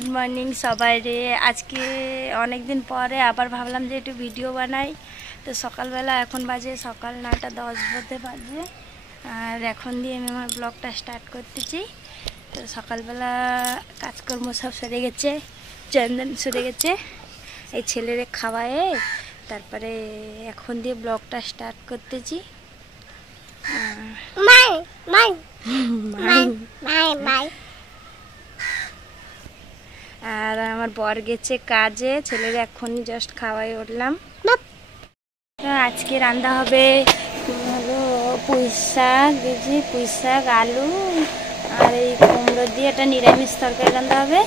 Good morning সবাই রে। আজকে অনেক দিন পরে আবার ভাবলাম যে একটু ভিডিও বানাই। তো সকালবেলা এখন বাজে সকাল 9:10 হতে বাজে, আর এখন দিয়ে আমি আমার ব্লগটা স্টার্ট করতেছি। তো সকালবেলা কাজকর্ম সব সেরে গেছে, চন্দন সেরে গেছে, এই ছেলেরে খাওয়ায়ে তারপরে এখন দিয়ে ব্লগটা স্টার্ট করতেছি। আর আমার বর গেছে কাজে, ছেলের এখনই জাস্ট খাওয়াই উঠলাম। আজকে রান্না হবে হলো পুঁই শাক, আলু আর এই কুমড়ো দিয়ে একটা নিরামিষ তরকারি রান্না হবে।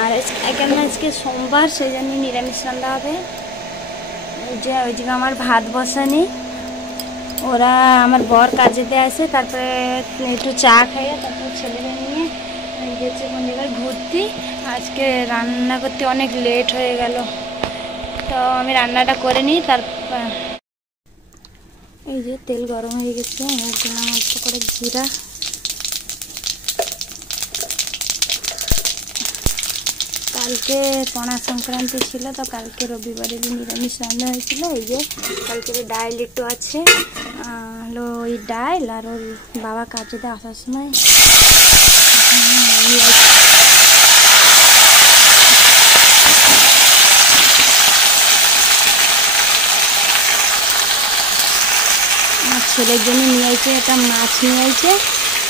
আর এখানে আজকে সোমবার, সেই জন্য নিরামিষ রান্না হবে। ওইদিকে আমার ভাত বসানি, ওরা আমার বর কাজে দিয়ে আসে, তারপরে একটু চা খাইয়ে তারপরে ছেলেকে নিয়ে গেছে কোন জায়গায় ঘুরতে। আজকে রান্না করতে অনেক লেট হয়ে গেল, তো আমি রান্নাটা করে নিই। তারপর এই যে তেল গরম হয়ে গেছে, আমার দিলাম অল্প করে জিরা। কালকে পনা সংক্রান্তি ছিল, তো কালকে রবিবারে যে নিরামিষ রান্না হয়েছিল। এই যে কালকের ডাল একটু আছে, হলো ওই ডাল আর ওর বাবা কাজেতে আসার সময় আমার ছেলের জন্য নিয়ে আসছে, একটা মাছ নিয়ে আসছে।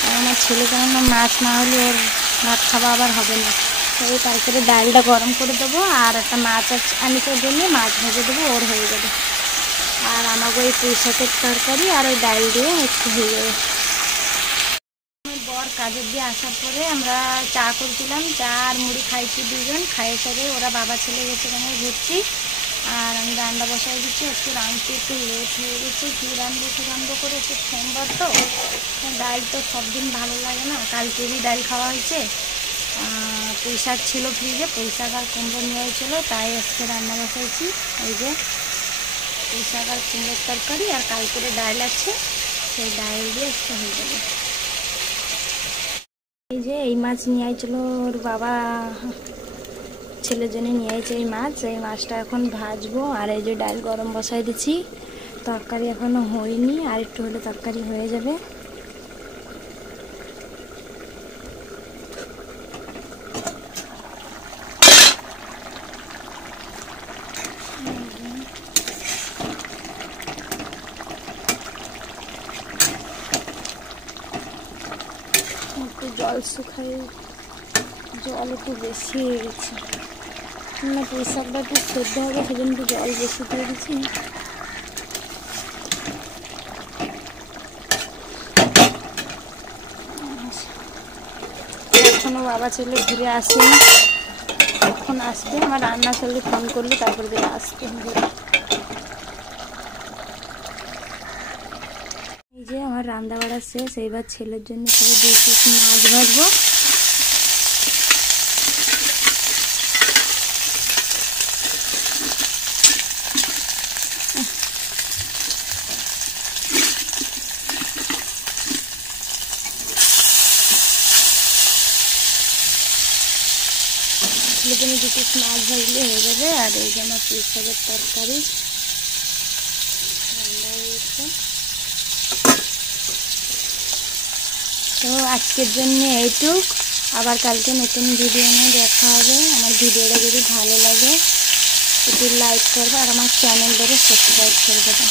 আর আমার ছেলে কেননা মাছ না হলে ওর ভাত খাওয়া আবার হবে না। তবে তারপরে ডালটা গরম করে দেবো, আর একটা মাছ আনিসের জন্য মাছ ভেজে দেবো, ওর হয়ে যাবে। আর আমাকে ওই পুঁই শাকের তরকারি আর ওই ডাল দিয়ে একটু হয়ে যাবে। বর কাজের দিয়ে আসার পরে আমরা চা করছিলাম, চা আর মুড়ি খাইছি দুজন। খাইয়ে সারে ওরা বাবা ছেলে গেছে কেন ঘুরছি, আর আমি রান্না বসাই দিচ্ছি। একটু রাঁধতে একটু লেট হয়ে গেছে, কী রাঁধবো করে, একটু সোমবার তো ডাল তো সব দিন ভালো লাগে না। কালকেরই ডাল খাওয়া হয়েছে, পুঁই শাক ছিল ফ্রিজে, পুঁই শাক আর কুমড়ো নিয়ে হয়েছিল, তাই আজকে রান্না বসাইছি। এই যে পুঁই শাক আর কুমড়োর তরকারি, আর কালকের ডাল আছে, সেই ডাল দিয়ে একটু হয়ে যাবে। এই যে এই মাছ নিয়ে আইছিল ওর বাবা, ছেলের জন্য নিয়ে আইছে এই মাছটা এখন ভাজবো। আর এই যে ডাল গরম বসাই দিচ্ছি, তরকারি এখনো হয়নি, আর একটু হলে তরকারি হয়ে যাবে। একটু জল শুকাই, জল একটু বেশি হয়ে গেছে না, পুঁই শাকটা একটু সেদ্ধ হবে, সেজন্য একটু জল বেশি দিয়ে দিচ্ছি। এখনো বাবা ছেলে ঘুরে আসেনি, এখন আসবে। আমার রান্না চললে ফোন করলে তারপরে দিয়ে আসতে হবে। এই যে আমার রান্না বাড়া শেষ, এইবার ছেলের জন্য ছেলে 2 পিস মাছ ভাজবো। ছেলের জন্য 2 পিস মাছ ভাজলে হয়ে যাবে। আর এই যে আমার পুঁই শাকের তরকারি রান্না হয়ে গেছে। তো আজকের জন্য এইটুক, আবার কালকে নতুন ভিডিও নিয়ে দেখা হবে। আমার ভিডিওটা যদি ভালো লাগে একটু লাইক করবে, আর আমার চ্যানেল ধরে সাবস্ক্রাইব করে দেবে।